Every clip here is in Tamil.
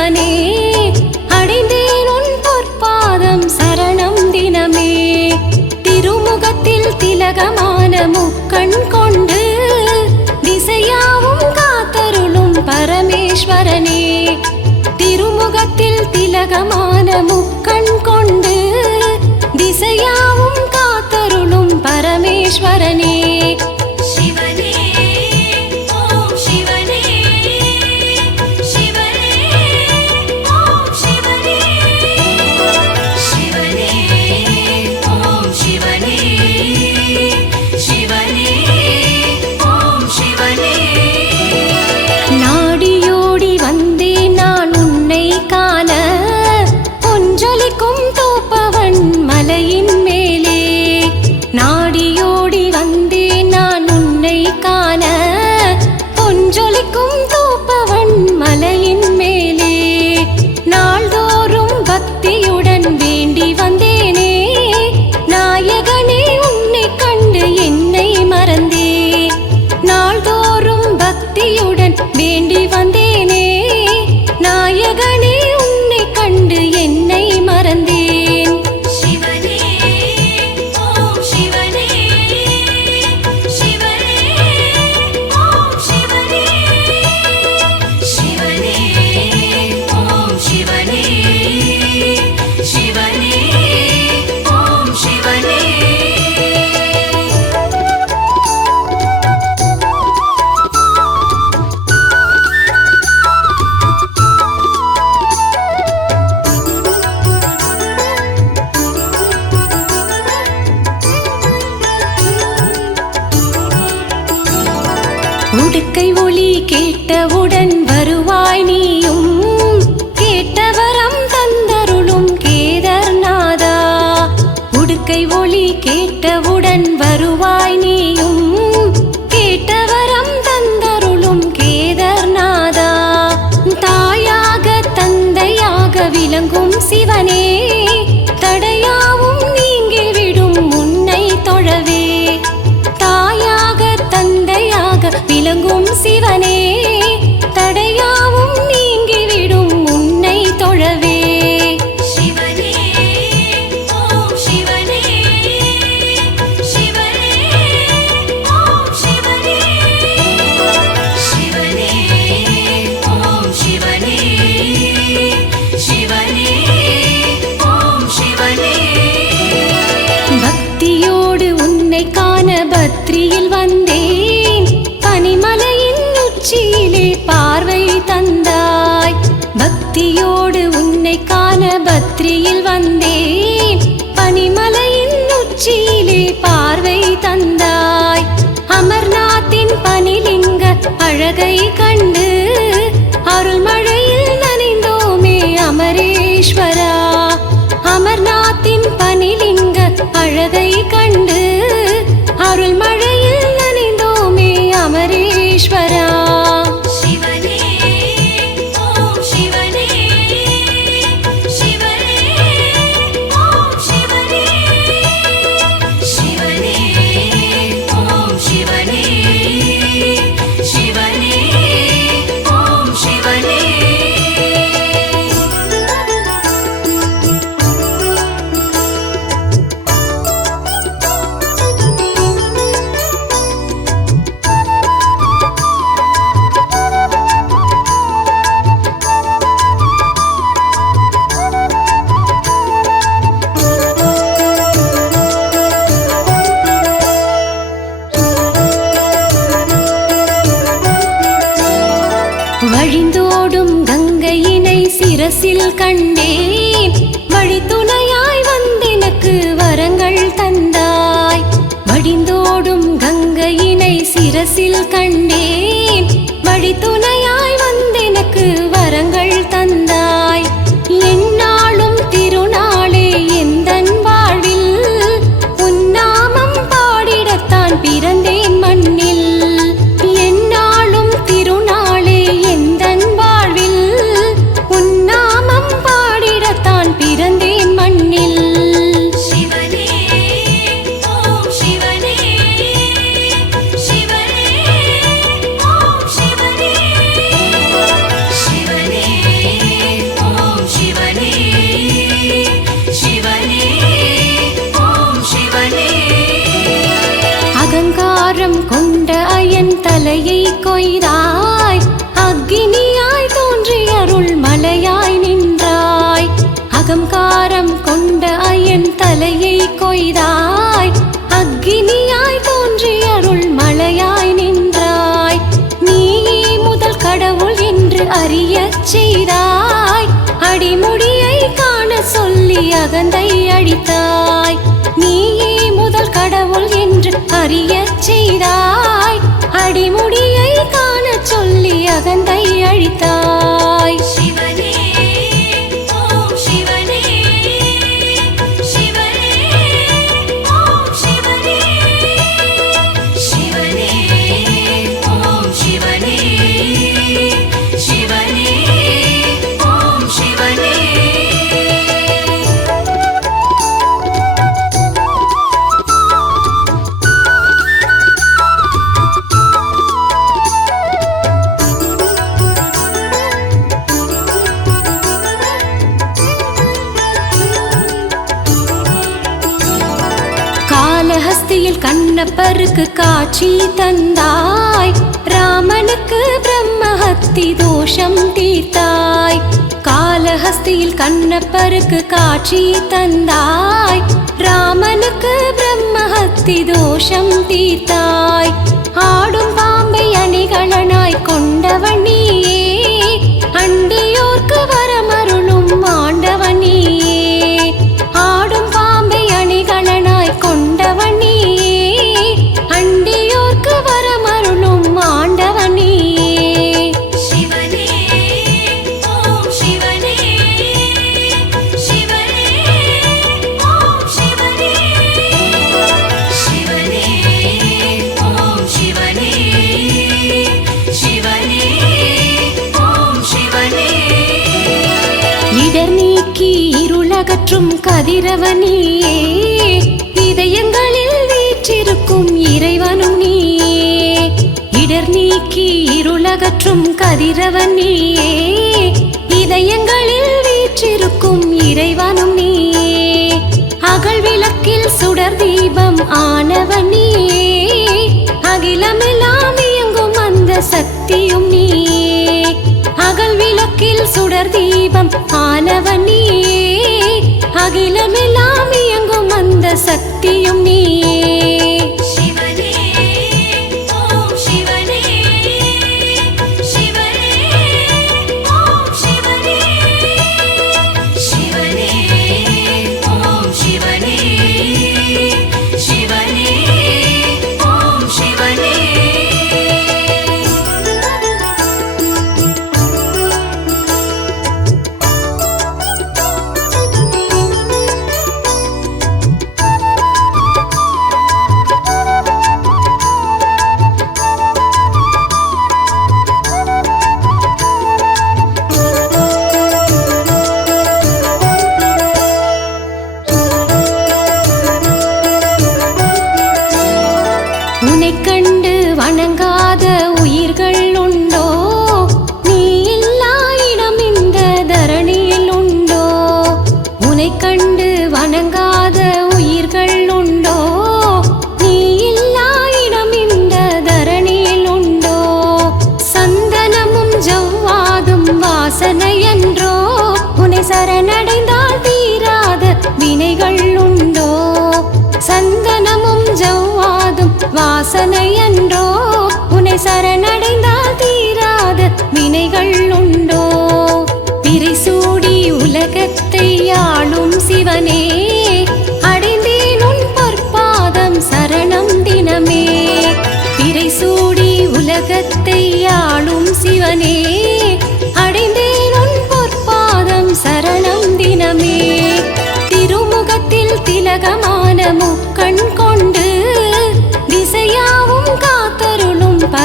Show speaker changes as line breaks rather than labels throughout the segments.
சிவனே அடைந்தேன் உன் பொற்பாதம் சரணம் தினமே. திருமுகத்தில் திலகமான முக்கண் கொண்டு திசையாவும் காத்தருளும் பரமேஸ்வரனே. திருமுகத்தில் திலகமான முக்கண் விளங்கும் சிவனே. ராத்திரியில் வந்தேன். பனிமலையின் உச்சியிலே பார்வை தந்தாய். அமர்நாத்தின் பனிலிங்க அழகை கண்டு அருள்மழையில் நனைந்தோமே அமரேஸ்வரா. அமர்நாத்தின் பனிலிங்க அழகை கண்டு அருள்மழை நேரில் கண்டேன். வழி துணையாய் வந்தெனக்கு வரங்கள் தலையை கொய்தாய் அக்னியாய் தோன்றி அருள் மலையாய் நின்றாய். அகங்காரம் கொண்ட என் தலையை கொய்தாய் அக்னியாய் தோன்றி அருள் மலையாய் நின்றாய். நீயே முதல் கடவுள் என்று அறியச் செய்தாய். அடிமுடியை காண சொல்லி அகந்தை அடித்தாய். நீயே முதல் கடவுள் அறியச் செய்தாய். அடிமுடியை காண சொல்லி அகந்தை அழித்தாய். காலஹஸ்தியில் காட்சி தந்தாய். ராமனுக்கு பிரம்மஹத்தி தோஷம் தீர்த்தாய். காலஹஸ்தியில் கண்ணப்பருக்கு காட்சி தந்தாய். ராமனுக்கு பிரம்மஹத்தி தோஷம் தீர்த்தாய். ஆடும் பாம்பை அணிகளனாய் கொண்டவன் நீயே. இருளகற்றும் கதிரவனியே இதயங்களில் வீற்றிருக்கும் இறைவனும் நீயே. இடர் நீக்கி இருளகற்றும் கதிரவனியே இதயங்களில் வீற்றிருக்கும் இறைவனும் நீயே. அகழ் விளக்கில் சுடர் தீபம் ஆனவன் நீயே அகிலமெல்லாம் இயங்கும் அந்த சக்தியும் நீயே. அகல் விளக்கில் சுடர் தீபம் ஆனவன். நீயே அகிலமெல்லாம் இயங்கும் அந்த சக்தியும் நீயே. வினைகள் உண்டோ சந்தனமும் ஜவ்வாதும் வாசனை என்றோ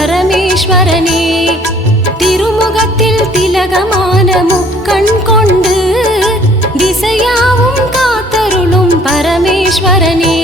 பரமேஸ்வரனே திருமுகத்தில் திலகமான முக்கண் கொண்டு திசையாவும் காத்தருளும் பரமேஸ்வரனே.